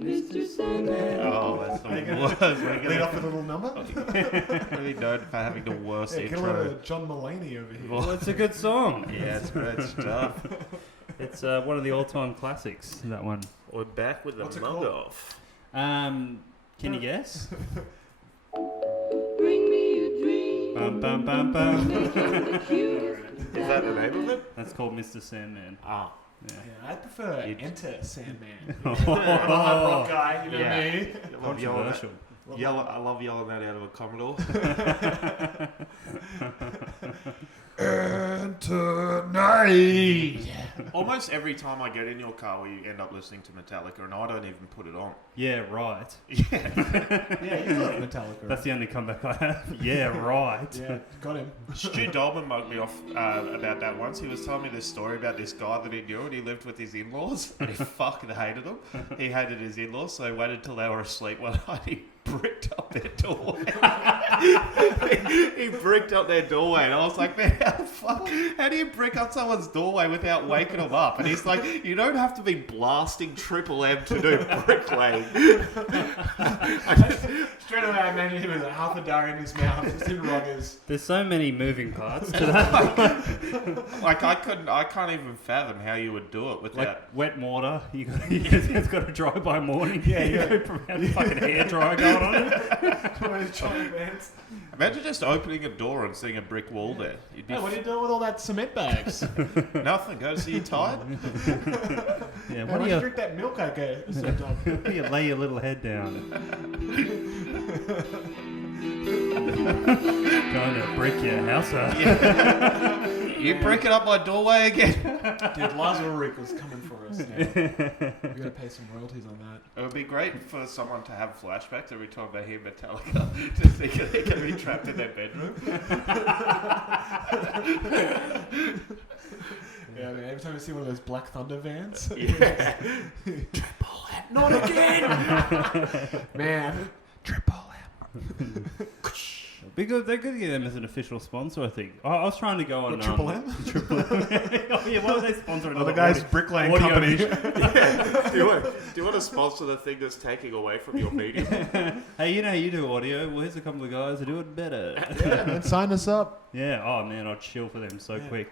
Mr. Sandman. Oh, that's the worst. Lead off with a little number. Really known for having the worst Get a intro. little John Mulaney over here. Well, it's a good song. Yeah, it's great stuff. It's one of the all-time classics, that one. We're back with the What's it Mugg called? Off. Can you guess? Bring me a dream. Bum, bum, bum, bum. Is that the name of it? That's called Mr. Sandman. Ah. Yeah. Yeah, I prefer You'd- Enter Sandman. Oh. I'm a hard rock guy, you know Yeah. me. I love yelling Controversial. I love yelling that out of a Commodore. Enter night. Almost every time I get in your car, we end up listening to Metallica, and I don't even put it on. Yeah, right. Yeah, you like Metallica. That's the only comeback I have. Yeah, right. Yeah, got him. Stu Dolman mugged me off about that once. He was telling me this story about this guy that he knew, and he lived with his in-laws, and he fucking hated them. He hated his in-laws, so he waited till they were asleep one night. He bricked up their doorway. He bricked up their doorway, and I was like, man, how the fuck? How do you brick up someone's doorway without waking them up? And he's like, you don't have to be blasting Triple M to do bricklaying. Straight away, I imagine him with a half a dar in his mouth, just in roggers. There's so many moving parts to that. Like I can't even fathom how you would do it without. Like wet mortar. It's got to dry by morning. Yeah, you have a fucking hair dryer going on it. One of those Johnny bands. Imagine just opening a door and seeing a brick wall there. You'd be Hey, what are you doing with all that cement bags? nothing. Go to see you tired. Yeah, Why what don't do you you drink that milk I gave? what do you lay your little head down? Trying to brick your house up. You bricking up my doorway again? Dude, Lars Ulrich was coming for us now. We're going to pay some royalties on that. It would be great for someone to have flashbacks every time they hear Metallica to think that they can be trapped in their bedroom. Yeah, I mean, every time I see one of those Black Thunder vans. Yeah. Not again! Man. Triple M. Because they're going to get them as an official sponsor, I think. I was trying to go on... Triple M? Triple M. Oh, yeah, why would they sponsor another The guy's bricklaying audio company. Do you want to sponsor the thing that's taking away from your medium? Hey, you know you do audio. Well, here's a couple of guys who do it better. Yeah, man, sign us up. Yeah, oh man, I'd chill for them so quick.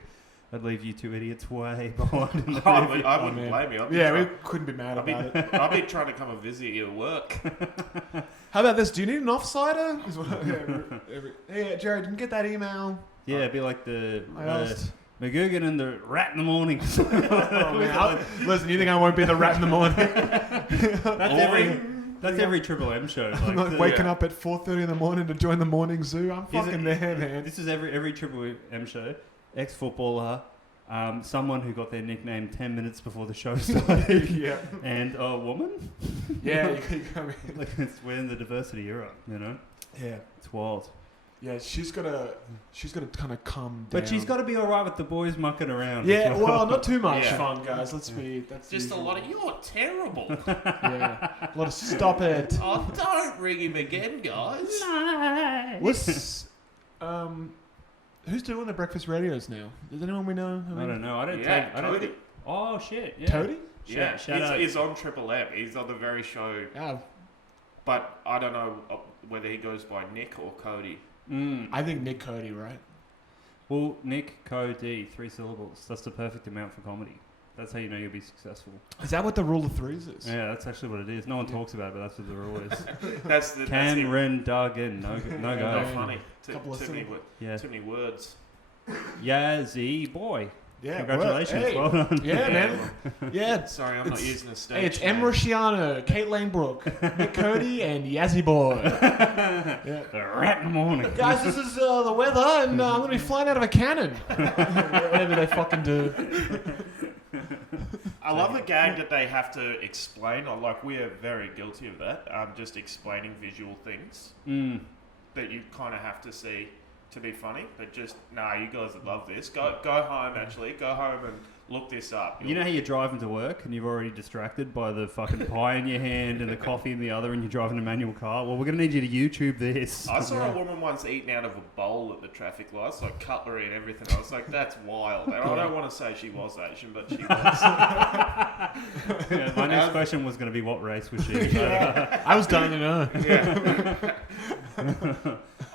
I'd leave you two idiots way behind. In the I review. wouldn't blame you. Yeah, we couldn't be mad I'll be, about it. I'll be trying to come and visit you at work. How about this? Do you need an offsider? Hey, Jared, didn't get that email. Yeah, it'd be like the I asked. McGowan and the rat in the morning. Oh, man. Listen, you think I won't be the rat in the morning? That's every Triple M show. Like, I'm not waking up at 4:30 in the morning to join the morning zoo. I'm Is fucking it- there, man. This is every Triple M show. Ex-footballer, someone who got their nickname 10 minutes before the show started, Yeah. and a woman. Yeah, I mean, Like, we're in the diversity era, you know. yeah. It's wild. Yeah, she's gotta kind of calm down. But she's got to be all right with the boys mucking around. Yeah, well, not too much Yeah. fun, guys. Let's be. That's Just a usual. lot of, you're terrible. Yeah, a lot of stop it. Oh, don't ring him again, guys. What's who's doing the breakfast radios now? Is anyone we know? I don't know. I don't Yeah, take. I don't Cody. think. Oh shit! Yeah. Cody? Yeah, Shout out. he's on Triple M. He's on the very show. Yeah, But I don't know whether he goes by Nick or Cody. I think Nick Cody, right? Well, Nick, Cody, 3 syllables. That's the perfect amount for comedy. That's how you know you'll be successful. Is that what the rule of threes is? Yeah, that's actually what it is. No one talks about it, but that's what the rule is. That's him. Cameron Duggan, no No, go. funny. Couple of Too many Yeah, too many words. Yazzie boy. Yeah, Congratulations, Hey. well done. Yeah, man. Yeah. Sorry, I'm not using a stage. Hey, it's name. M. Rosciano, Kate Lanebrook, Nick Cody, and Yazzie Boy. Yeah. The rat in the morning. Guys, this is the weather, and I'm going to be flying out of a cannon. Whatever they fucking do. I love the gag that they have to explain. Or like we are very guilty of that. Just explaining visual things that you kind of have to see to be funny, but just you guys would love this. Go home actually. Go home and look this up. You know how you're driving to work and you're already distracted by the fucking pie in your hand and the coffee in the other, and you're driving a manual car? Well, we're gonna need you to YouTube this. I saw a woman once eating out of a bowl at the traffic lights, like cutlery and everything. I was like, that's wild. And I don't want to say she was Asian, but she was. Yeah, my next question was going to be, what race was she? I was dying to know. Yeah.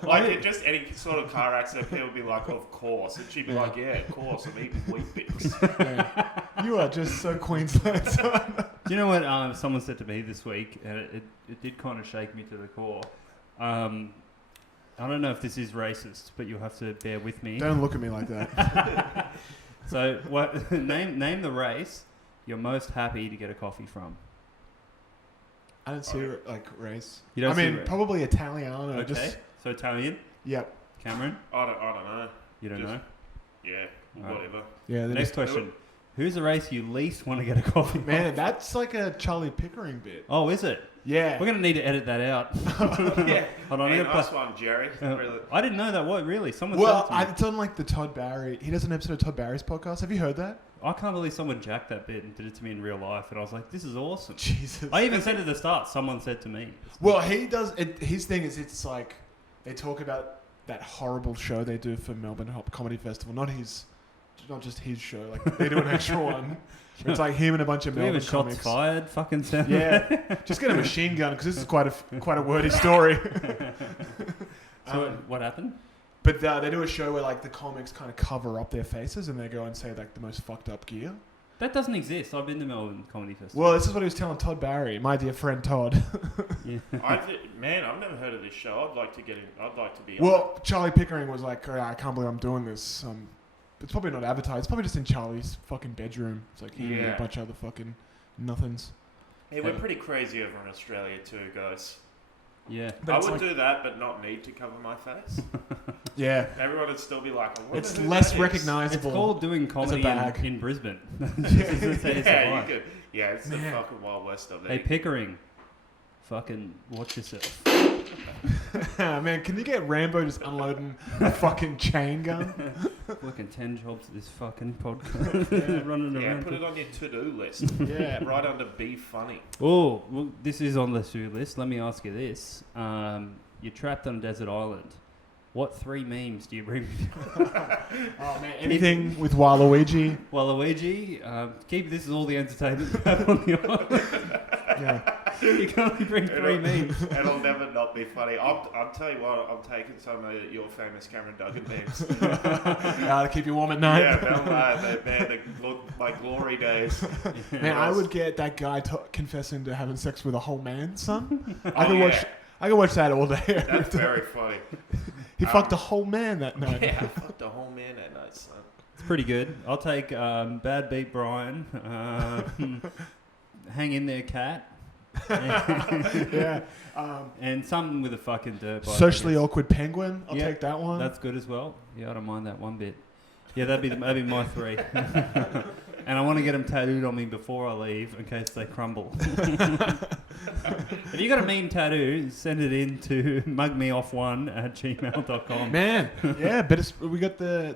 Like, just any sort of car accident, people would be like, of course. And she'd be like, yeah, of course, I'm eating Wheat Bix. Yeah. You are just so Queensland, son. Do you know what someone said to me this week? And it did kind of shake me to the core. I don't know if this is racist, but you'll have to bear with me. Don't look at me like that. So, what? Name the race you're most happy to get a coffee from. I don't see like race. You don't I see mean, race. probably Italiano. Okay, Just so Italian. yep. Cameron, I don't know. you don't know. Yeah, Alright. whatever. Yeah. Next question: who's the race you least want to get a coffee from? Man, that's like a Charlie Pickering bit. Oh, is it? Yeah. We're gonna need to edit that out. Yeah. Hold on, Hey, I'm gonna nice play- one, Jerry. Really. I didn't know that. What really? Someone Well, said it to me. it's on like the Todd Barry. He does an episode of Todd Barry's podcast. Have you heard that? I can't believe someone jacked that bit and did it to me in real life, and I was like, "This is awesome." Jesus. I even said at the start, someone said to me. Well, he does. His thing is, it's like they talk about that horrible show they do for Melbourne Comedy Festival. Not just his show. Like they do an actual one. It's like him and a bunch of Do we have a Melbourne shots comics. fired fucking sound? Yeah, just get a machine gun because this is quite a wordy story. So what happened? But they do a show where like the comics kind of cover up their faces and they go and say like the most fucked up gear. That doesn't exist. I've been to Melbourne Comedy Festival. Well, this is what he was telling Todd Barry, my dear friend Todd. Yeah. Man, I've never heard of this show. I'd like to get in. I'd like to be. Well, Charlie Pickering was like, oh, I can't believe I'm doing this. It's probably not advertised. It's probably just in Charlie's fucking bedroom. It's like he and a bunch of other fucking nothings. Yeah, we're pretty crazy over in Australia too, guys. Yeah. But I it's would like- do that, but not need to cover my face. Yeah. Everyone would still be like, I wonder It's who less that is. recognizable. It's called doing comedy bag. in Brisbane. Yeah, you could. Yeah, it's the Man. fucking Wild West of there. Hey, Pickering, fucking watch yourself. Man, can you get Rambo just unloading a fucking chain gun? Working 10 jobs at this fucking podcast. Running Yeah, around. put it on your to-do list. Yeah. Right under be funny. Oh, well, this is on the to-do list. Let me ask you this. You're trapped on a desert island. What 3 memes do you bring with you? Oh man, anything with Waluigi. Waluigi, this is all the entertainment you have on the island. Yeah. You can only bring 3 memes. It'll never not be funny. I'll tell you what, I'm taking some of your famous Cameron Duggan memes. To keep you warm at night. Yeah, my glory days. Man, I would get that guy confessing to having sex with a whole man, son. I Oh, could watch that all day. That's very funny. He fucked a whole man that night. Yeah, I fucked a whole man that night, son. It's pretty good. I'll take Bad Beat Brian. Hang in there, cat. Yeah. And something with a fucking dirt bike. Socially awkward penguin. I'll Yeah, take that one. That's good as well. Yeah, I don't mind that one bit. Yeah, that'd be my 3. And I want to get them tattooed on me before I leave in case they crumble. If you got a meme tattoo, send it in to mugmeoff1@gmail.com. Man, yeah, but we got the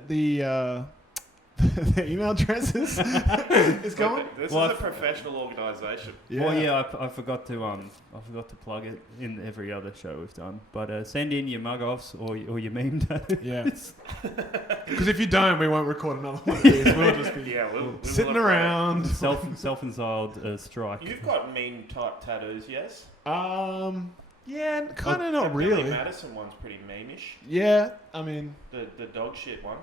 email addresses. It's going. This Well, is a professional organisation. Well, yeah, I forgot to plug it in every other show we've done. But send in your mug offs or your meme tattoos. Yeah. Because if you don't, we won't record another one of these. We'll just be We'll sitting around. Self-installed strike. You've got mean type tattoos, yes? Yeah, kind of The not Billy really. Madison one's pretty meme-ish. Yeah, I mean, The dog shit one.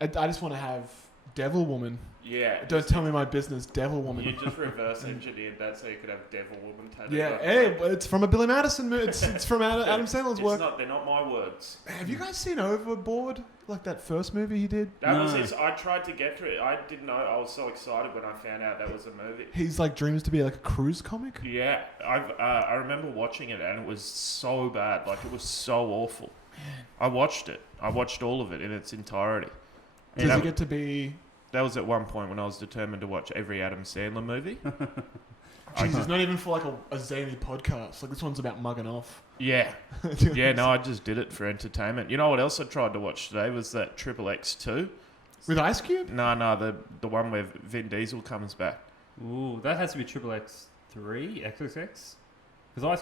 I just want to have Devil Woman. Yeah. Don't tell me my business, Devil Woman. You just reverse engineered that so you could have Devil Woman tattooed. Yeah, on. hey, it's from a Billy Madison movie. It's from Adam Sandler's work. They're not my words. Have you guys seen Overboard? Like that first movie he did? That was No. his. I tried to get through it. I didn't know. I was so excited when I found out that was a movie. He's like dreams to be like a cruise comic. Yeah, I remember watching it and it was so bad. Like it was so awful. I watched it. I watched all of it in its entirety. Does that, it get to be... that was at one point when I was determined to watch every Adam Sandler movie. Jesus, not even for like a zany podcast. Like this one's about mugging off. Yeah. Yeah, no, I just did it for entertainment. You know what else I tried to watch today was that Triple X 2. With Ice Cube? No, the one where Vin Diesel comes back. Ooh, that has to be Triple X3, XXX? Because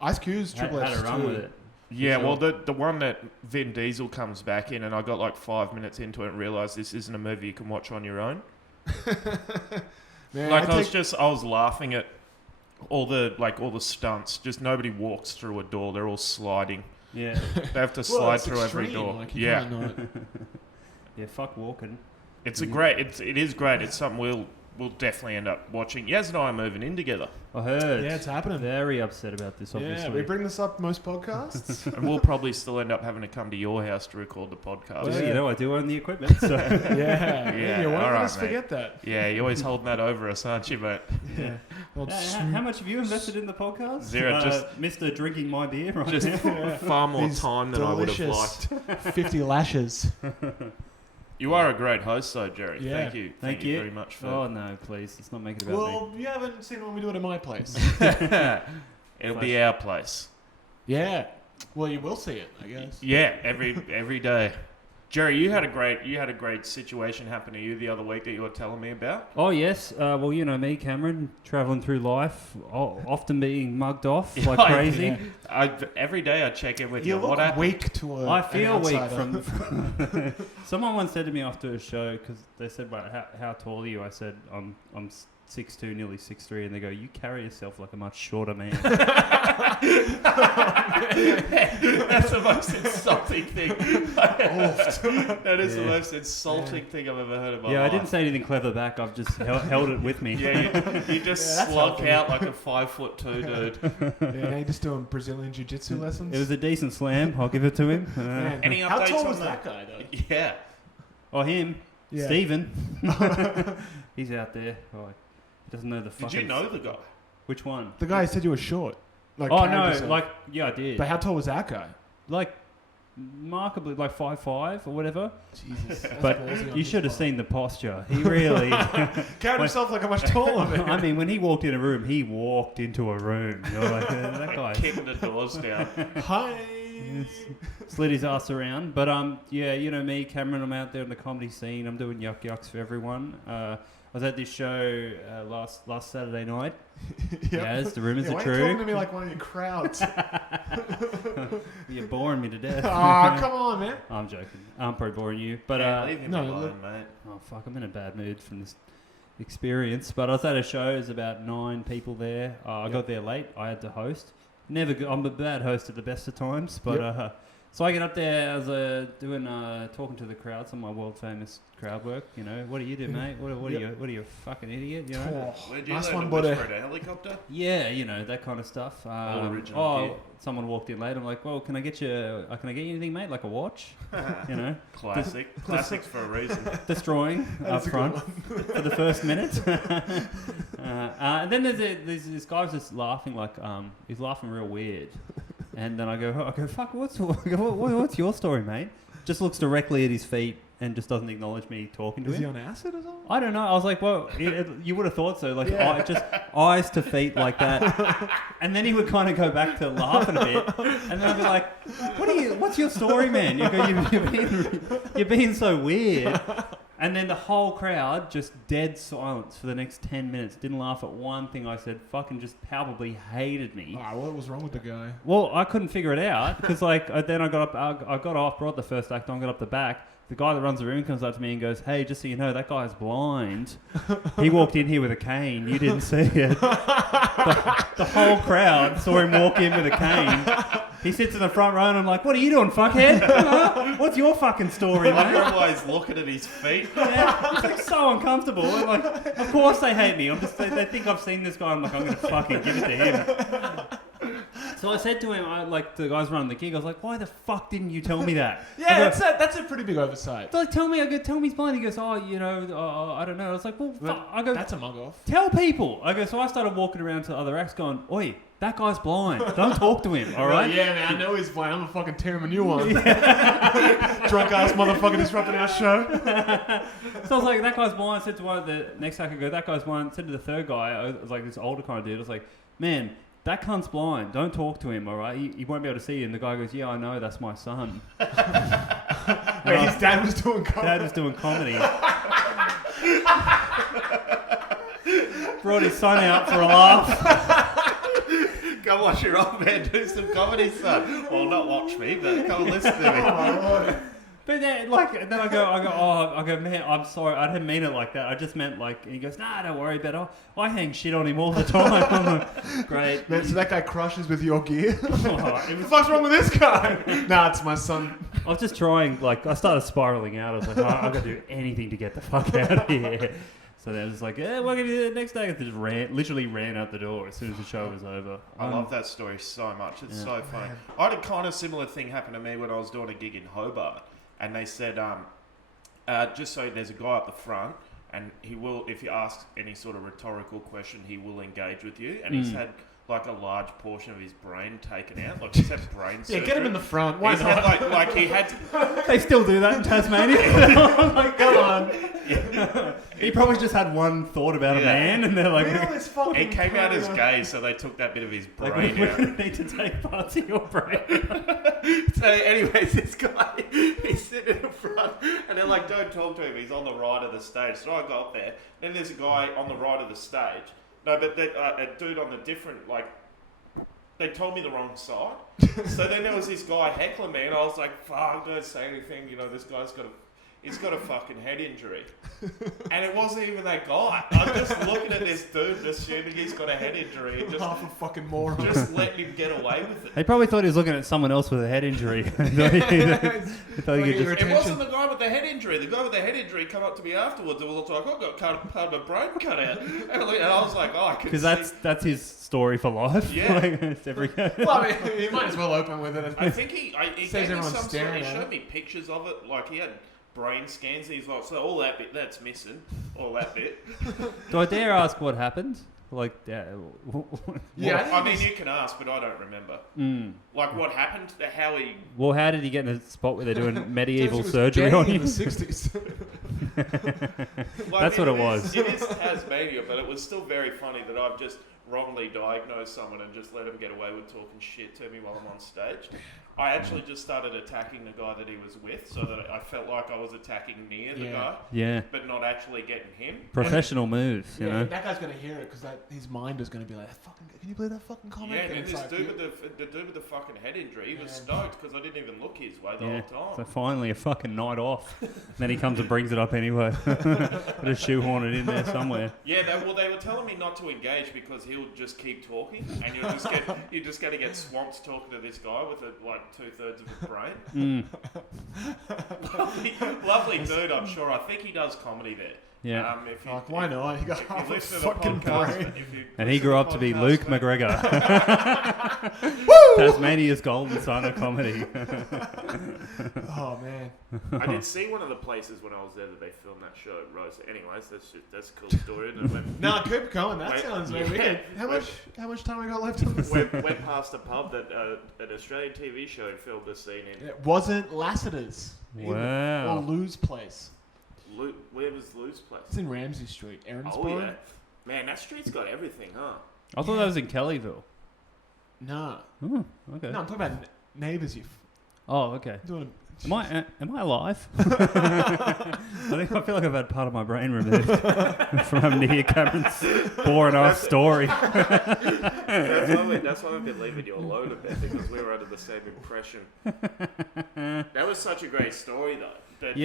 Ice Cube's Triple X had a run with it. Yeah, Sure. well, the one that Vin Diesel comes back in, and I got like 5 minutes into it and realised this isn't a movie you can watch on your own. Man, Like I was laughing at all the stunts. Just nobody walks through a door; they're all sliding. Yeah. They have to slide through every door. Like, you Yeah, can't not- Yeah, fuck walking. it is great. It's something we'll definitely end up watching. Yaz and I are moving in together, I heard. Yeah, it's happening. Very upset about this, obviously. Yeah, we bring this up most podcasts. and we'll probably still end up having to come to your house to record the podcast. Well, you know, I do own the equipment, so... Yeah, you won't all let right, us mate. forget that. Yeah, you're always holding that over us, aren't you, mate? Yeah. Well, How much have you invested in the podcast? Zero, just- Mr. Drinking My Beer right Just now. far more These time than I would have delicious liked. 50 lashes. You are a great host, though, Jerry. Yeah. Thank you. Thank you very much for. Oh, no, please. Let's not make it about me. Well, you haven't seen when we do it at my place. It'll be our place. Yeah. Well, you will see it, I guess. Yeah, every day. Jerry, you had a great situation happen to you the other week that you were telling me about. Oh, yes. Well, you know me, Cameron, travelling through life, often being mugged off like I- crazy. Every day I check in with you. You What look happened? weak to a I feel an weak outsider. from... Someone once said to me after a show, because they said, well, how tall are you? I said, I'm 6'2", nearly 6'3", and they go, you carry yourself like a much shorter man. That's the most insulting thing. That is the Yeah. most insulting thing I've ever heard of my Yeah, I life. didn't say anything clever back. I've just held it with me. Yeah, you just Yeah, that's slunk healthy. out like a 5'2" dude. Yeah, now you're just doing Brazilian jiu-jitsu lessons. It was a decent slam. I'll give it to him. Man, Any how updates tall on was that? that guy, though? Yeah. Oh, him. Yeah. Stephen. He's out there. Oh, he doesn't know the fucking... Did you know the guy? Which one? The guy said you were short. Like, Oh, carried no. yourself. Like, yeah, I did. But how tall was that guy? Like, remarkably, like 5'5" or whatever. Jesus. But you should have seen the posture. He really... Carried himself like a much taller man. I mean, when he walked in a room, he walked into a room. You know, like, that guy Kicking the doors down. Hi. slid his ass around. But, yeah, you know me, Cameron, I'm out there in the comedy scene. I'm doing yuck yucks for everyone. I was at this show last Saturday night. Yes, the rumours Why are are you talking to true. me like one of your crowds? You're boring me to death. Ah, come on, man. I'm joking. I'm probably boring you. But, Leave him no, alone, look- mate. oh, fuck, I'm in a bad mood from this experience. But I was at a show. There's about 9 people there. I got there late. I had to host. I'm a bad host at the best of times. But so I get up there. I was talking to the crowd, some of my world famous crowd work. You know, what do you do, mate? What are you? What are you, a fucking idiot? You know? Where'd you Nice learn one, to buddy. whisper at a helicopter? Yeah, you know, that kind of stuff. original gear. Someone walked in late. I'm like, well, can I get you anything, mate? Like a watch? You know, Classic. Classics for a reason. destroying up That's a good front for the first minute. And then there's this guy who's just laughing like he's laughing real weird. And then I go, fuck, what's your story, mate? Just looks directly at his feet and just doesn't acknowledge me talking to Is he him. on acid or something? I don't know. I was like, well, you would have thought so. Like, Yeah. just eyes to feet like that. And then he would kind of go back to laughing a bit. And then I'd be like, what's your story, man? You go, you're being so weird. And then the whole crowd just dead silence for the next 10 minutes. Didn't laugh at one thing I said. Fucking just palpably hated me. Ah, what was wrong with the guy? Well, I couldn't figure it out because then I got up, I got off, brought the first act on, got up the back. The guy that runs the room comes up to me and goes, hey, just so you know, that guy's blind. He walked in here with a cane. You didn't see it. The whole crowd saw him walk in with a cane. He sits in the front row and I'm like, what are you doing, fuckhead? Huh? What's your fucking story, I wonder mate? why he's looking at his feet. Yeah, it's like so uncomfortable. And like, of course they hate me. They think I've seen this guy. I'm like, I'm going to fucking give it to him. So I said to him, the guys running the gig, I was like, why the fuck didn't you tell me that? Yeah, that's a pretty big oversight. Like, tell me he's blind. He goes, I don't know. I was like, well, fuck. I go, that's a mug off. Tell people. I go, so I started walking around to other acts going, oi, that guy's blind. Don't talk to him, all right? Yeah, man, I know he's blind. I'm gonna fucking tear him a new one. Drunk ass motherfucker disrupting our show. So I was like, that guy's blind. I said to one of the next act, I go, that guy's blind. I said to the third guy, I was like this older kind of dude, I was like, man, that cunt's blind. Don't talk to him, all right? He won't be able to see you. And the guy goes, yeah, I know. That's my son. Wait, his dad was doing comedy. Dad was doing comedy. Brought his son out for a laugh. Come watch your old man do some comedy, son. Well, not watch me, but come and listen to me. Oh, my Lord. But then, I go, man, I'm sorry, I didn't mean it like that. I just meant and he goes, nah, don't worry about it. I hang shit on him all the time. I'm like, great. Man, so that guy crushes with your gear? Oh, What the fuck's wrong with this guy? Nah, it's my son. I was just trying, I started spiraling out. I was like, I've got to do anything to get the fuck out of here. So then I was like, yeah, what can you do the next day? I just literally ran out the door as soon as the show was over. I love that story so much. It's so funny. I had a kind of similar thing happen to me when I was doing a gig in Hobart. And they said, just so there's a guy up the front, and he will, if you ask any sort of rhetorical question, he will engage with you. And he's had a large portion of his brain taken out. He's had brain surgery. Yeah, get him in the front. Why not? He had to... They still do that in Tasmania. I'm like, come on. Yeah. He probably just had one thought about a man, and they're like, he came out as gay, so they took that bit of his brain we out. need to take parts of your brain. So, anyways, this guy, he's sitting in front, and they're like, don't talk to him, he's on the right of the stage. So I go up there, then there's a guy on the right of the stage. No, but a dude on the different, they told me the wrong side. So then there was this guy heckling me, and I was like, fuck, don't say anything, this guy's he's got a fucking head injury. And it wasn't even that guy. I'm just looking at this dude, assuming he's got a head injury, and half a fucking moron. just letting him get away with it. He probably thought he was looking at someone else with a head injury. He thought he could just... It wasn't the guy with the head injury. The guy with the head injury come up to me afterwards and was like, I've got part of my brain cut out. And I was like, oh, I can see. Because that's his story for life. Yeah. It's every... Well, I mean, he might as well open with it. I think he says gave me everyone's staring he at showed it. me pictures of it. He had brain scans. He's like, so all that bit, that's missing. All that bit. Do I dare ask what happened? Yeah, I mean, you can ask, but I don't remember. What happened? How he... Well, how did he get in a spot where they're doing medieval was surgery gay on in him? the 60s. That's what it was. It is Tasmania, but it was still very funny that I've just wrongly diagnosed someone and just let him get away with talking shit to me while I'm on stage. I actually just started attacking the guy that he was with, so that I felt like I was attacking near the guy, but not actually getting him. Professional moves, you know. That guy's gonna hear it because his mind is gonna be like, "Fucking, can you believe that fucking comment?" Yeah, and this dude with the dude with the fucking head injury, he was stoked because I didn't even look his way the whole time. So finally, a fucking night off. Then he comes and brings it up anyway. Got to shoehorn it in there somewhere. Yeah, they were telling me not to engage because he'll just keep talking, and you're just going to get swamped talking to this guy with 2/3 of a brain. Lovely dude, I'm sure. I think he does comedy there. Yeah. Why not? He got half a listen to the fucking podcast, brain. And he grew up to be Luke McGregor. Tasmania's golden son of comedy. Oh man. I did see one of the places when I was there that they filmed that show at Rose. Anyways, that's a cool story. Nah, keep going. That sounds very weird. How much time we got left on this? Went past a pub that an Australian TV show filmed a scene in. It wasn't Lassiter's. Wow. Or Lou's place. Where was Lou's place? It's in Ramsey Street, Erinsborough. Oh yeah. Man, that street's got everything, huh? I thought that was in Kellyville. Nah. Oh, okay. No, I'm talking about neighbours. Oh, okay. Doing Am I alive? I feel like I've had part of my brain removed from having to hear Cameron's boring ass story. That's why I've been leaving you alone a bit, because we were under the same impression. That was such a great story, though. That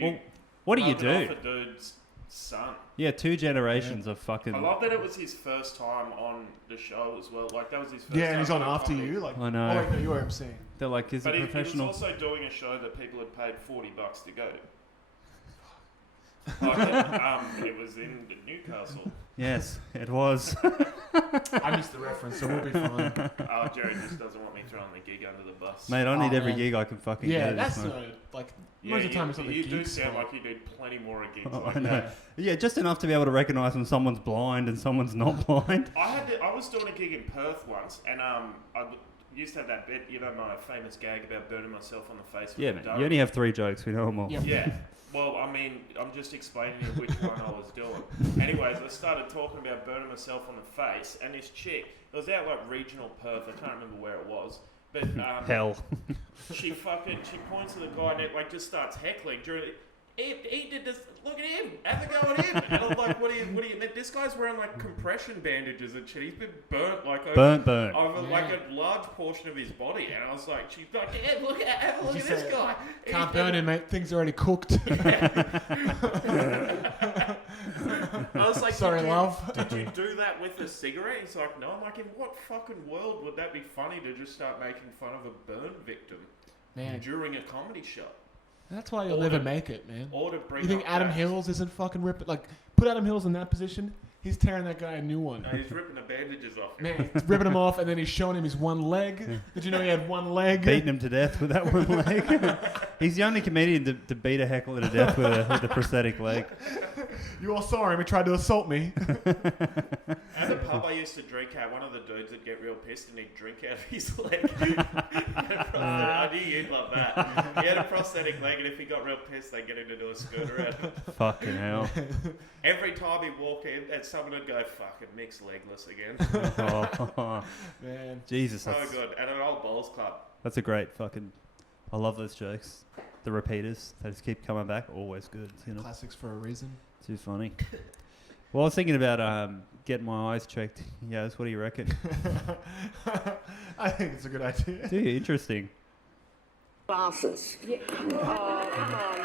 well, what do you do? Off a dude's son. Yeah, 2 generations of fucking... I love that it was his first time on the show as well. That was his first time. Yeah, and he's on after comedy. I know. Oh, wait, no, you were emceeing. They're like, is but it professional? He was also doing a show that people had paid $40 to go to. It was in Newcastle. Yes, it was. I missed the reference, so we'll be fine. Oh, Jerry just doesn't want me throwing the gig under the bus. Mate, I need every man. gig I can fucking Yeah, get. that's It's like Yeah, most of the time it's not the you do geeks' sound fault. like you need plenty more gigs Oh, like I know. that. Yeah, just enough to be able to recognise when someone's blind and someone's not blind. I was doing a gig in Perth once, and I used to have that bit, my famous gag about burning myself on the face. Yeah, with man. Duggan. You only have 3 jokes. We know them all. Yep. Yeah. Well, I mean, I'm just explaining to you which one I was doing. Anyways, I started talking about burning myself on the face, and this chick, it was out like regional Perth, I can't remember where it was, but Hell. she points to the guy and it like just starts heckling during it. He did this. Look at him. Have a go at him. And I'm like, what do you? This guy's wearing like compression bandages and shit. He's been burnt like over like a large portion of his body. And I was like, she's like, yeah, have a look at this guy. Can't burn him, mate. Things already cooked. I was like, sorry, love. Did you do that with a cigarette? He's like, no. I'm like, in what fucking world would that be funny to just start making fun of a burn victim during a comedy show? That's why you'll never make it, man. Or to bring You think up Adam that- Hills isn't fucking ripping? Like, put Adam Hills in that position, he's tearing that guy a new one. No, he's ripping the bandages off him. Man, he's ripping him off, and then he's showing him his one leg. Did you know he had one leg? Beating him to death with that one leg. He's the only comedian to beat a heckler to death with a prosthetic leg. You all saw him. He tried to assault me. At the pub I used to drink at, one of the dudes would get real pissed and he'd drink out of his leg. I knew you'd love that. He had a prosthetic leg, and if he got real pissed, they'd get him to do a scooter at him. Fucking hell. Every time he walked in, and someone would go, fucking Mick's legless again. Oh, Man. Jesus. So good. At an old bowls club. That's a great fucking... I love those jokes. The repeaters. They just keep coming back. Always good. Classics for a reason. Too funny. Well, I was thinking about getting my eyes checked. Yes, what do you reckon? I think it's a good idea. Do you? Interesting. Glasses. Yeah. Oh, come on.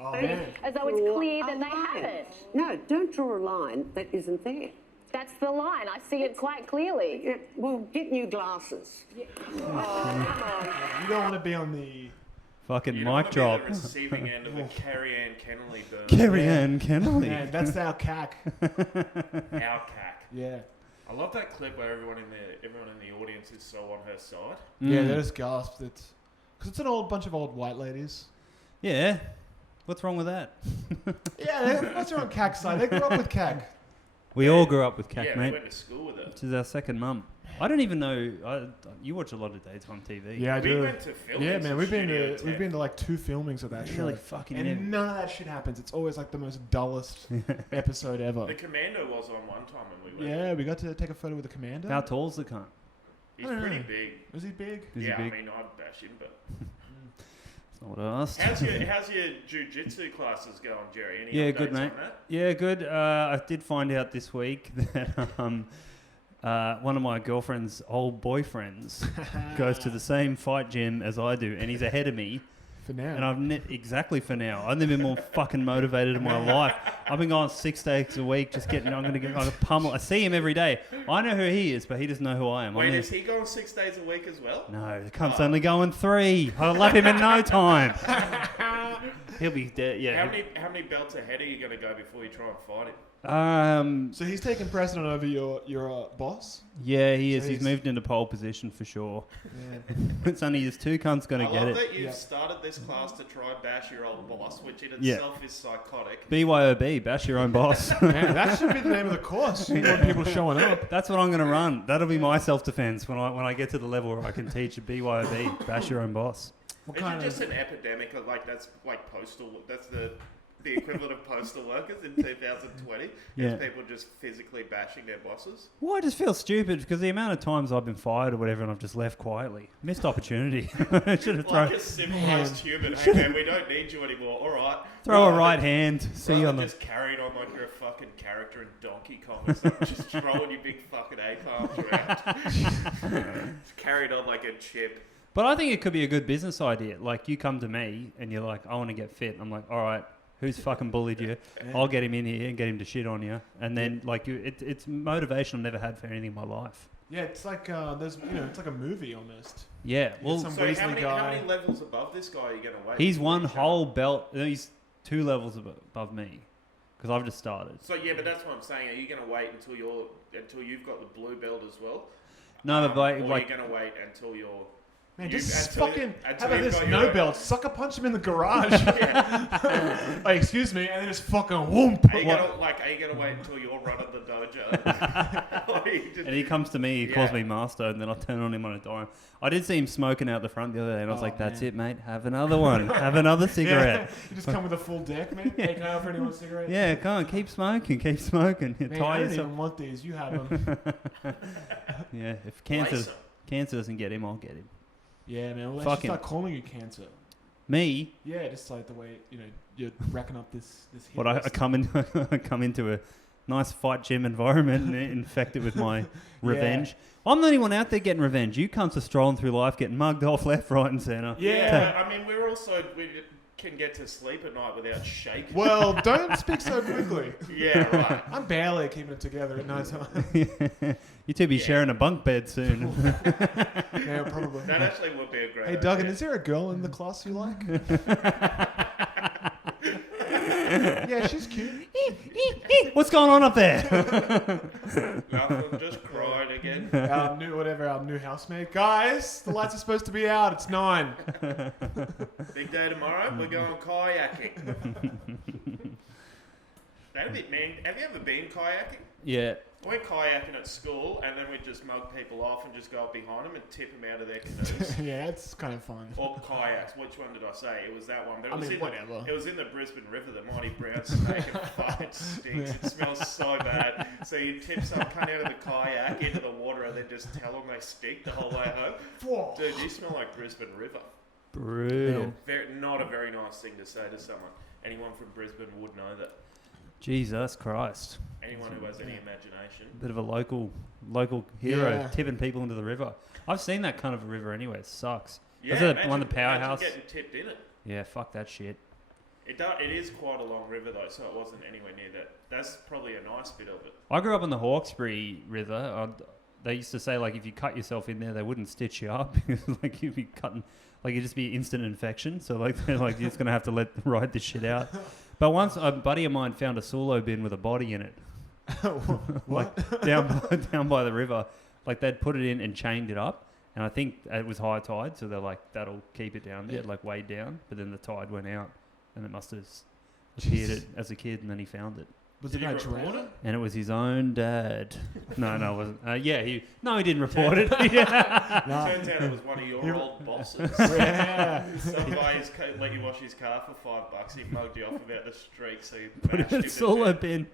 Oh, man. As though it's clear that they have it. No, don't draw a line that isn't there. That's the line. I see it quite clearly. Yeah, well, get new glasses. Yeah. Oh, come on. You don't want to be on the... Fucking You don't mic want to drop. be the receiving end of a Carrie Ann Kennelly burn. Carrie Ann Kennelly. Man, that's our cack. Our cack. Yeah. I love that clip where everyone in the audience is so on her side. Yeah, they just gasped. Because it's an bunch of old white ladies. Yeah. What's wrong with that? Yeah, that's on cack's side. They grew up with cack. We all grew up with Cack, Yeah, mate. we went to school with her. Which is our second mum. I don't even know. You watch a lot of daytime TV. Yeah, I We do. went to filmings. Yeah, man, in we've been Studio to 10. like 2 filmings of that show. Really fucking and heavy. none of that shit happens. It's always like the most dullest episode ever. The Commando was on one time when we went. Yeah, we got to take a photo with the commander. How tall's the cunt? He's I don't pretty know. big. Was he big? Is Yeah, he big? I mean, I'd bash him, but... That's not what I asked. How's your jiu-jitsu classes going, Jerry? Any Yeah, updates good, mate. on that? Yeah, good. I did find out this week that one of my girlfriend's old boyfriends goes to the same fight gym as I do, and he's ahead of me. For now. And exactly for now. I've never been more fucking motivated in my life. I've been going 6 days a week, just getting. I'm gonna get like a pummel. I see him every day. I know who he is, but he doesn't know who I am. Wait, is he going 6 days a week as well? No, the cunt's only going 3. I'll lap him in no time. He'll be dead. Yeah. How many belts ahead are you going to go before you try and fight him? So he's taking precedent over your boss? Yeah, he is. He's Jeez. moved into pole position for sure. Yeah. It's only his 2 cunts gonna I get love it. that you've Yeah. started this class to try and bash your old boss, which in Yeah. itself is psychotic. BYOB, bash your own boss. Man, that should be the name of the course. You want people showing up. That's what I'm going to run. That'll be my self-defense when I get to the level where I can teach a BYOB, bash your own boss. What Isn't kind it just of... an epidemic of that's like postal? That's the equivalent of postal workers in 2020. Yeah. Is people just physically bashing their bosses? Well, I just feel stupid because the amount of times I've been fired or whatever and I've just left quietly. Missed opportunity. I should have Like thrown a civilized human. Hey man, we don't need you anymore. All right. a Rather right than- hand. See you rather on the... just carried on like you're a fucking character in Donkey Kong or something, just throwing your big fucking A-palms around. Just carried on like a chip. But I think it could be a good business idea. Like, you come to me and you're like, I want to get fit. I'm like, all right, who's fucking bullied you? I'll get him in here and get him to shit on you. And then, like, it's motivation I've never had for anything in my life. Yeah, it's like it's like a movie almost. Yeah, well, some So how Weasley many, guy. how many levels above this guy are you going to wait? he's before one you show whole up? belt. No, he's 2 levels above me. because I've just started. So yeah, but that's what I'm saying. Are you going to wait until you've got the blue belt as well? No, but or like, are you going to wait until you're... Man, You- just until- fucking. How until about you've this? got No your- belt. Sucker punch him in the garage. Like, excuse me, and then just fucking whoomp. Are you gonna wait until you're running the dojo? Or you just- and he comes to me, he calls me master, and then I turn on him on a dime. I did see him smoking out the front the other day, and I was Oh, like, "That's man. it, mate. Have another one. Have another cigarette." Yeah. You just come with a full deck, man. Hey, can I offer anyone a cigarette? Yeah, come on, keep smoking, keep smoking. Man, I Tie don't yourself. even want these. You have them. Yeah, if Lace 'em. cancer doesn't get him, I'll get him. Yeah, man. Well, they Fuck should him. start calling you cancer. Me? Yeah, just like the way you're racking up this. Hit What I list. come into a nice fight gym environment and infect it with my revenge. I'm the only one out there getting revenge. You cunts are strolling through life getting mugged off left, right, and centre. Yeah. I mean, we can get to sleep at night without shaking. Well, don't speak so quickly. Yeah, right. I'm barely keeping it together at night time. You two be sharing a bunk bed soon. Yeah, probably. That actually would be a great Hey, Duggan, idea. is there a girl in the class you like? Yeah, she's cute. What's going on up there? Nothing, just cried again. Our new housemate. Guys, the lights are supposed to be out. It's 9. Big day tomorrow, we're going kayaking. That'd be, man, have you ever been kayaking? Yeah. We went kayaking at school, and then we'd just mug people off and just go up behind them and tip them out of their canoes. Yeah, it's kind of fun. Or kayaks. Which one did I say? It was that one. But it I was mean, in whatever. It was in the Brisbane River, the mighty brown snake. It fucking stinks. It smells so bad. So you tip some cunt out of the kayak into the water and then just tell them they stink the whole way home. Whoa. Dude, you smell like Brisbane River. Brutal. Not a very nice thing to say to someone. Anyone from Brisbane would know that. Jesus Christ. Anyone who has any imagination. Bit of a local hero Yeah. tipping people into the river. I've seen that kind of a river anyway. It sucks. Yeah, Is it imagine, one of the powerhouse? imagine getting tipped in it. Yeah, fuck that shit. It is quite a long river though, so it wasn't anywhere near that. That's probably a nice bit of it. I grew up on the Hawkesbury River. They used to say like if you cut yourself in there, they wouldn't stitch you up because like you'd be cutting, like it'd just be instant infection. So like they're like you're just gonna have to ride this shit out. But once a buddy of mine found a solo bin with a body in it, What? like down by the river. Like they'd put it in and chained it up, and I think it was high tide, so they're like that'll keep it down there, like way down. But then the tide went out, and it must have appeared it as a kid, and then he found it. Was the Did guy you report drowned? it? And it was his own dad. No, it wasn't. He didn't report it. Yeah. Turns out it was one of your old bosses. Yeah. Some guy let you wash his car for $5. He mugged you off about the streak, so you Put it bashed in him a to solo death. bin.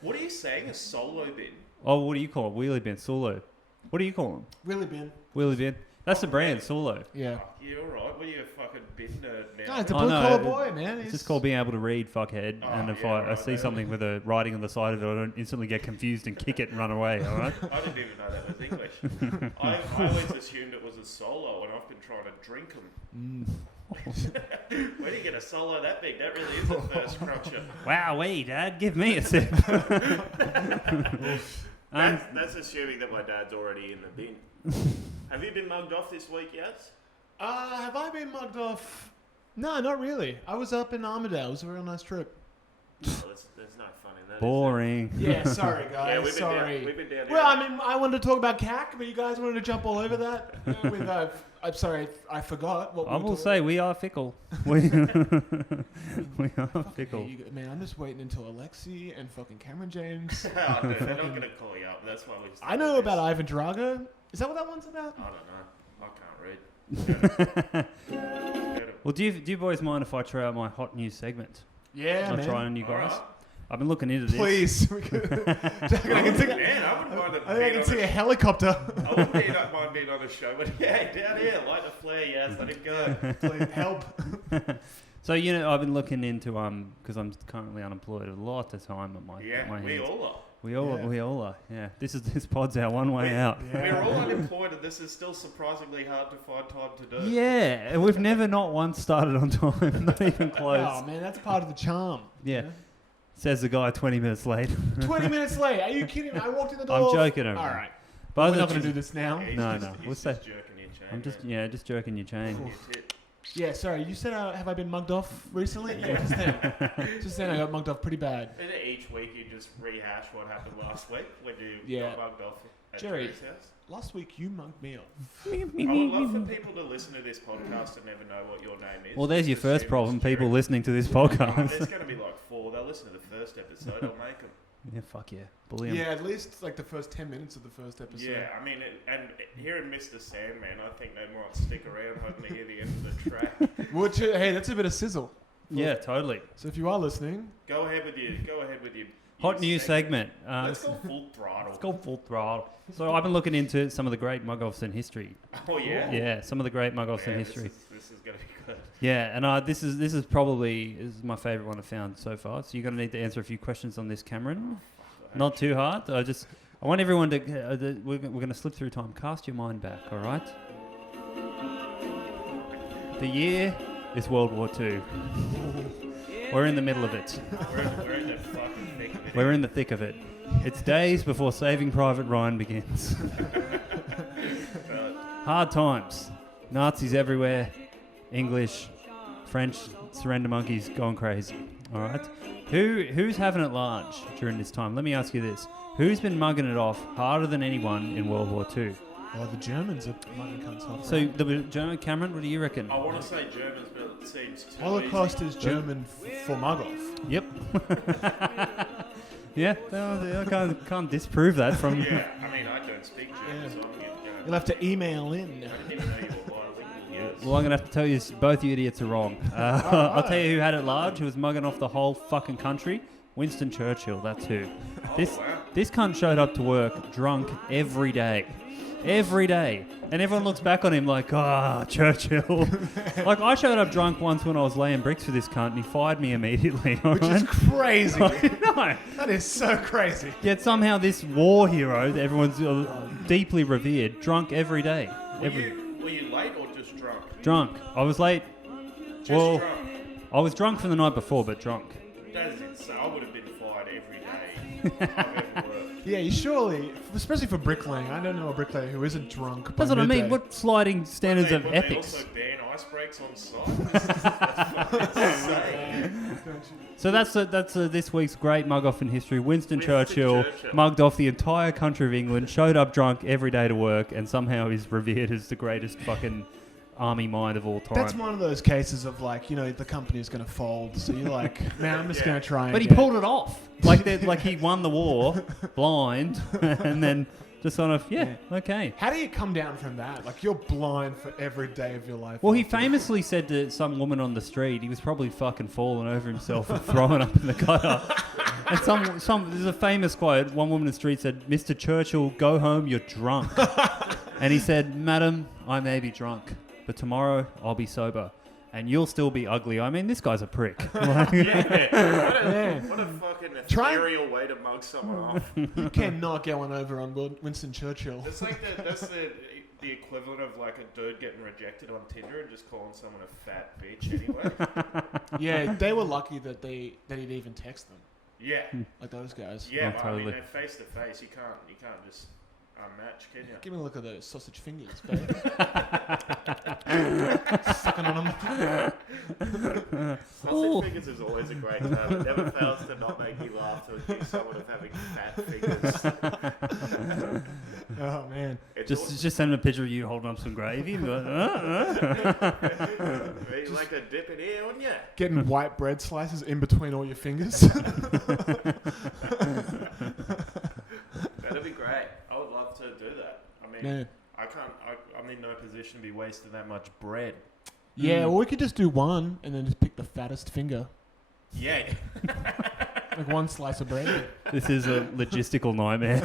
What are you saying? A solo bin? Oh, what do you call it? Wheelie bin, solo. What do you call them? Really bin. Wheelie bin. That's the brand, solo. Yeah. You're alright. What are you, a fucking bin nerd now? No, it's a Oh, blue no, collar boy, man. It's just called being able to read, fuckhead. Oh, And if yeah, I right, see yeah. something with a writing on the side of it, I don't instantly get confused and kick it and run away, all right? I didn't even know that was English. I always assumed it was a solo, and I've been trying to drink them. Where do you get a solo that big? That really is a thirst cruncher. Wow, wait, Dad, give me a sip. That's assuming that my dad's already in the bin. Have you been mugged off this week, Yaz? Have I been mugged off? No, not really. I was up in Armidale. It was a real nice trip. Oh, there's no fun in that. is there? Boring. Yeah, sorry, guys. Yeah, we've been sorry. down. We've been down. Well, I mean, I wanted to talk about CAC, but you guys wanted to jump all over that. I'm sorry, I forgot. What we I were will talking say we are fickle. We are about. fickle. Okay, man, I'm just waiting until Alexi and fucking Cameron James. Oh, dude, they're not going to call you up. That's why we. I know about Ivan Drago. Is that what that one's about? I don't know. I can't read. Well, do you boys mind if I try out my hot news segment? Yeah, I'll man. try on you All guys. right. I've been looking into this. Please. I can see. Man, I wouldn't mind. I think I can see a helicopter. I wouldn't mind being on a show, but yeah, down here, light the flare, yes, let it go. Please help. So, I've been looking into, because I'm currently unemployed, a lot of time at my Yeah, my we hands. all are. We all are, yeah. This pod's our one way out. Yeah. We're all unemployed, and this is still surprisingly hard to find time to do. Yeah, we've never not once started on time, not even close. Oh, man, that's part of the charm. Yeah. Says the guy 20 minutes late. 20 minutes late. Are you kidding me? I walked in the door. I'm joking, All everyone. right. But We're not going to do this now. Yeah, he's No, just, no, he's we'll just say- jerking your chain. I'm just jerking your chain. Your tit. Yeah, sorry. You said, have I been mugged off recently? Yeah, just then. Just then I got mugged off pretty bad. And each week you just rehash what happened last week when you Yeah. got mugged off at Jerry. Jerry's house. Last week you mugged me off. I would love for people to listen to this podcast and never know what your name is. Well, there's your Just first assume problem, it's Jerry. people listening to this Oh, podcast. there's going to be like 4. They'll listen to the first episode. I'll make them. Yeah, fuck yeah. Bully 'em. Yeah, at least like the first 10 minutes of the first episode. Yeah, I mean, and hearing Mr. Sandman, I think they might stick around hoping to hear the end of the track. Which, hey, that's a bit of sizzle. Yeah, totally. So if you are listening, Go ahead with your Hot news segment. Let's go full throttle. Let's go full throttle. So I've been looking into some of the great mug-offs in history. Oh yeah. Yeah, some of the great mug-offs in this history. This is gonna be good. Yeah, and this is probably my favourite one I've found so far. So you're going to need to answer a few questions on this, Cameron. Not too hard. I want everyone to. We're going to slip through time. Cast your mind back. All right. The year is World War II. We're in the middle of it. We're in the fucking thick of it. We're in the thick of it. It's days before Saving Private Ryan begins. Hard times. Nazis everywhere. English, French, surrender monkeys going crazy. All right. Who's having it large during this time? Let me ask you this: who's been mugging it off harder than anyone in World War II? well, the Germans are mugging cunts off. So the German, Cameron, what do you reckon? I want to say Germans, but it seems too Holocaust easy. is German for mug off. Yep. Yeah, no, I can't disprove that from. Yeah, I mean, I don't speak German, Yeah. so I'm going to You'll have to email in. I didn't even know you were bilingual. Yes. Well, I'm going to have to tell you, both you idiots are wrong. I'll tell you who had it large, who was mugging off the whole fucking country. Winston Churchill, that's who. This cunt showed up to work drunk every day. Every day. And everyone looks back on him like, Churchill. Like, I showed up drunk once when I was laying bricks for this cunt, and he fired me immediately. Which is crazy. No. That is so crazy. Yet somehow this war hero that everyone's deeply revered, drunk every day. Were you late or just drunk? Drunk. I was late. Just Well, drunk. I was drunk from the night before, but drunk. That's insane. I would have been fired every day I've ever worked. Yeah, you surely, especially for bricklaying. I don't know a bricklayer who isn't drunk. by That's what I mean. midday. What sliding standards of Would ethics? They also ban ice breaks on site? That's insane. So that's this week's great mug off in history. Winston Winston Churchill Churchill. mugged off the entire country of England, showed up drunk every day to work, and somehow is revered as the greatest fucking army mind of all time. That's one of those cases of like, the company is going to fold. So you're like, man, I'm just going to try and But he get- pulled it off. Like he won the war blind, and then just sort of okay. How do you come down from that? Like, you're blind for every day of your life. Well, he after- famously said to some woman on the street, he was probably fucking falling over himself and throwing up in the gutter. And there's a famous quote. One woman in the street said, "Mr. Churchill, go home, you're drunk." And he said, "Madam, I may be drunk, but tomorrow I'll be sober. And you'll still be ugly." I mean, this guy's a prick. Like, What a fucking Try- ethereal way to mug someone off. You cannot get one over on Winston Churchill. It's like that's the equivalent of like a dude getting rejected on Tinder and just calling someone a fat bitch anyway. Yeah, they were lucky that he'd even text them. Yeah. Like those guys. Yeah, Oh, but I totally. mean, they're face to face. You can't just unmatch, can you? Give me a look at those sausage fingers, babe. Sucking on them. Sausage fingers is always a great term. It never fails to not make me laugh to accuse someone of having fat fingers. Oh, man. It's just send him a picture of you holding up some gravy. And be like, you like to dip in here, wouldn't you? Getting white bread slices in between all your fingers. That'd be great. I would love to do that. I mean, Yeah. I'm in no position to be wasting that much bread. Yeah, well, we could just do one and then just pick the fattest finger. Yeah. Like one slice of bread. This is a logistical nightmare.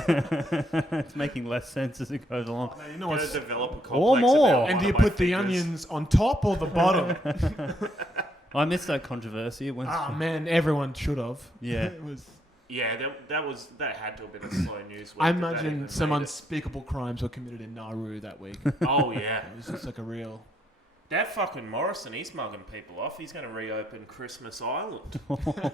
It's making less sense as it goes along. You know I'm what's... gonna develop a complex Or more. about And one do you of my put the fingers. onions on top or the bottom? I missed that controversy. It went, Ah, man, everyone should have. Yeah. It was... Yeah, that had to have been a slow news week. I that imagine even some made it. unspeakable crimes were committed in Nauru that week. Oh yeah. It was just like a real... That fucking Morrison, he's mugging people off. He's going to reopen Christmas Island.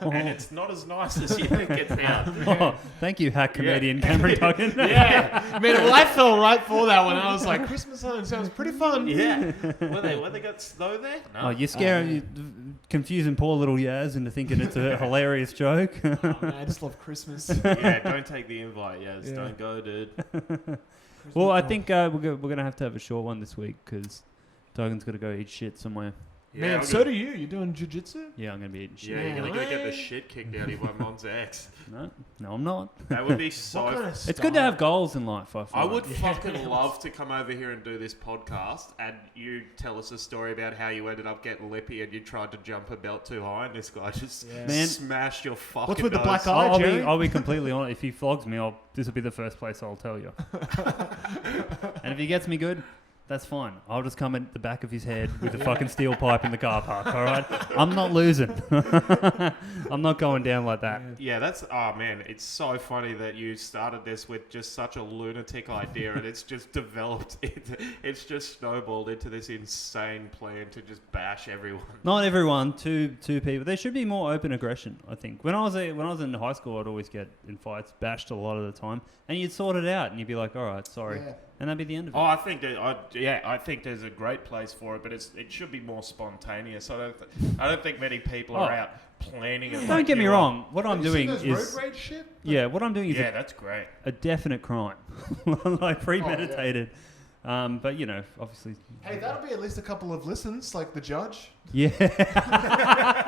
And it's not as nice as you think it sounds. Oh, thank you, hack comedian Cameron Duggan. Yeah, man. Well, I fell right for that one. I was like, Christmas Island sounds pretty fun. Yeah. What, they got snow there? No. Oh, you're scaring, confusing poor little Yaz into thinking it's a hilarious joke. Oh, man, I just love Christmas. Yeah, don't take the invite, Yaz. Yeah. Don't go, dude. Well, I think we're going to have a short one this week because Duggan's got to go eat shit somewhere. Yeah, Man, I'm so gonna- do you. You're doing jiu-jitsu? Yeah, I'm going to be eating shit. Yeah, you're going to go get the Man. shit kicked out of you by Mon's ex. No, I'm not. That would be so... What kind of It's good to have goals in life, I feel I like. would fucking love to come over here and do this podcast and you tell us a story about how you ended up getting lippy and you tried to jump a belt too high and this guy just Yeah. Man. smashed your fucking What's with the nose. black eye? I'll Jerry? be completely honest. If he flogs me, this will be the first place I'll tell you. And if he gets me good, that's fine. I'll just come at the back of his head with a fucking steel pipe in the car park, all right? I'm not losing. I'm not going down like that. Yeah, that's... Oh, man, it's so funny that you started this with just such a lunatic idea and it's just developed... It's just snowballed into this insane plan to just bash everyone. Not everyone, two people. There should be more open aggression, I think. When I was in high school, I'd always get in fights, bashed a lot of the time, and you'd sort it out and you'd be like, all right, sorry. Yeah. And that'd be the end of it. Oh, I think that I think there's a great place for it, but it should be more spontaneous. I don't think many people are out planning it. Don't get me wrong. What I'm doing Road is... rage shit? What I'm doing is Yeah, that's great. a definite crime. Like premeditated. But, you know, obviously... Hey, that'll be at least a couple of listens, like the judge. Yeah.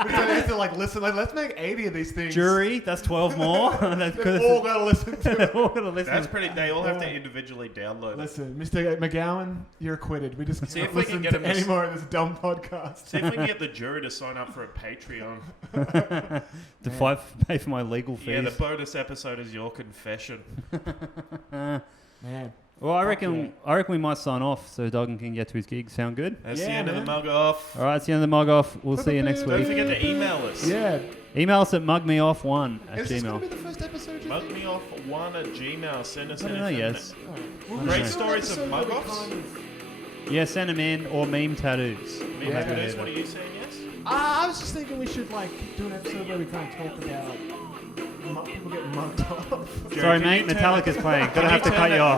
We don't have to like listen. Like, let's make 80 of these things. Jury, that's 12 more. That's They've all got to listen to it. all gotta listen. That's pretty. They all have to individually download it. Listen, Mr. McGowan, you're acquitted. We just See can't if we can listen get to him any to- more of this dumb podcast. See if we can get the jury to sign up for a Patreon. To pay for my legal fees. Yeah, the bonus episode is your confession. Man. Well, I reckon we might sign off so Duggan can get to his gig. Sound good? That's Yeah, the end of the man. Mugg Off. All right, it's the end of the Mugg Off. We'll see you next Don't week. forget to email us. Yeah. Email us at mugmeoff1 Is this going to @gmail. be the first episode? you think? Mugmeoff1@gmail. Send us I don't know, anything. yes. Well, Great we should do an stories of episode mug where we offs? kind of- Yeah, send them in or meme tattoos. Me Yeah. and Denise, what are you saying, yes? I was just thinking we should like do an episode where we kind of talk about people getting mugged off. Sorry, can mate. you turn Metallica's playing. Can Gonna you have to turn cut you that- off.